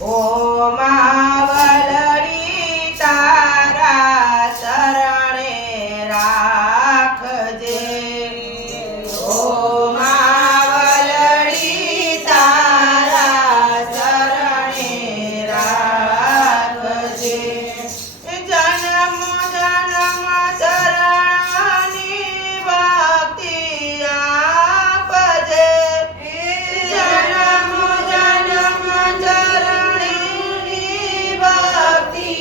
ઓ માવલડી તારા શરણે રાખજે ઓ માવલડી તારા શરણે રાખજે જન્મ જન્મ શરણની ભક્તિ આપજે જન્મ જન્મ ચરણની ભક્તિ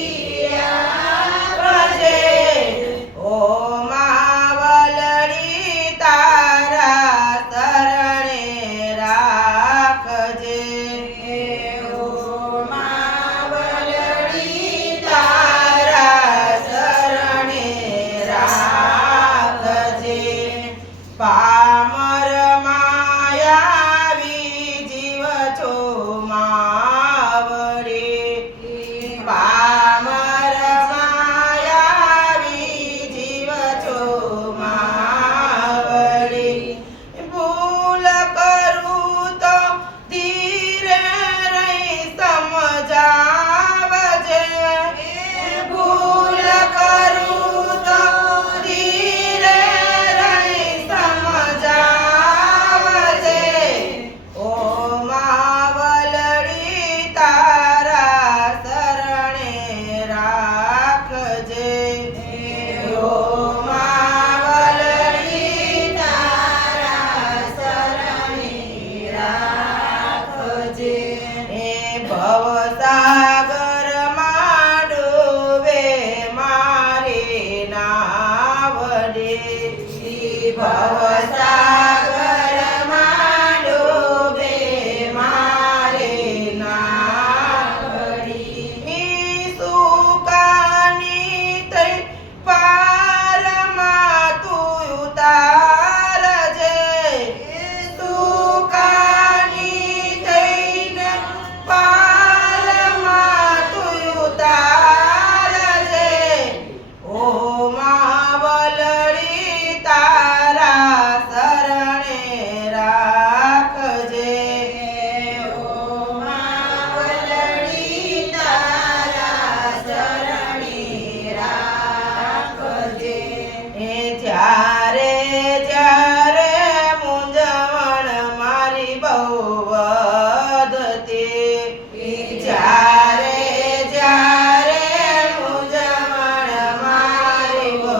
આપજે ઓ માવલડી તારા શરણે રાખજે ઓ માવલડી તારા શરણે રાખજે પામર માયાવી જીવ છો માવડી પામર માયાવી જીવ છો માવડી ભૂલ કરું તો ધીરે રહી સમજાવજે ભૂલ કરું તો ધીરે રહી સમજાવજે ઓ માવલડી તારા શરણે રાખજે ઓ માવલડી તારા શરણે રાખજે એ ભવસાગરમાં ડૂબે મારે નાવડે ભવસાગરમાં ડૂબે મારે નાવડી સુકાની થઈ પારમાં તું ઉતારજે સુકાની થઈને પારમાં તું ઉતારજે ઓ માવલડી તારા શરણે રાખજે ઓ માવલડી તારા શરણે રાખજે એ જ્યારે જ્યારે મૂંઝવણ મારી બહુ વધતી જ્યારે જ્યારે મૂંઝવણ મારી બહુ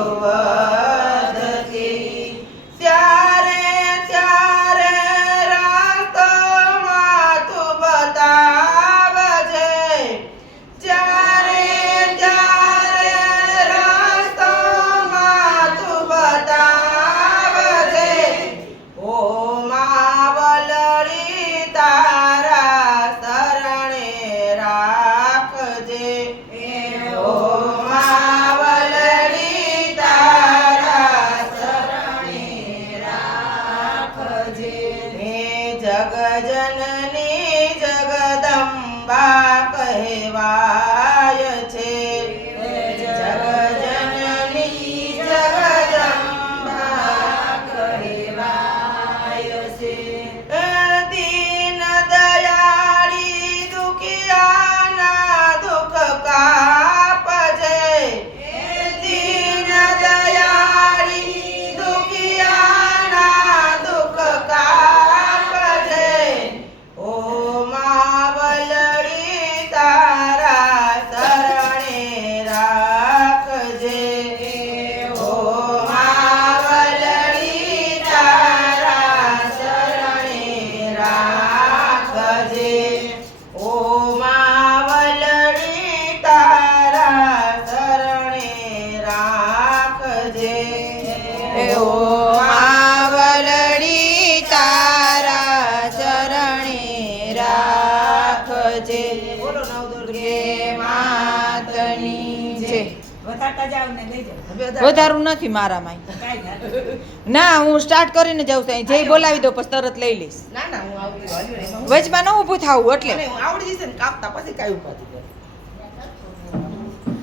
વધતી ત્યારે ત્યારે રાસ્તોમાં તું બતાવજે જ્યારે ત્યારે રાસ્તોમાં તું બતાવજે ઓ માવલડી તારા શરણે રાખજે ઓ માવલડી તારા શરણે રાખજે હે જગજનની જગદંબા કહેવાય છે જગજનની જગદંબા કહેવાય છે દીન દયાળી દુખિયાના દુઃખ કાપજે દીન દયાળી દુખિયાના દુઃખ કાપજે ઓ માવલડી તારા શરણે રાખજે ઓ માવલડી તારા શરણે રાખજે ઓ માવલડી તારા શરણે રાખજે ઓ માવલડી તારા શરણે રાખજે બોલો નવદુર્ગે માતની જય વધારું નથી મારામાં ના હું સ્ટાર્ટ કરીને જાઉં છું જય બોલાવી દો પછી તરત લઈ લઈશ ના ના હું આવડી વચમાં ન ઊભું થાવું એટલે આવડી જશે ને કાપતા પછી કાંઈ ઉપાધિ કરે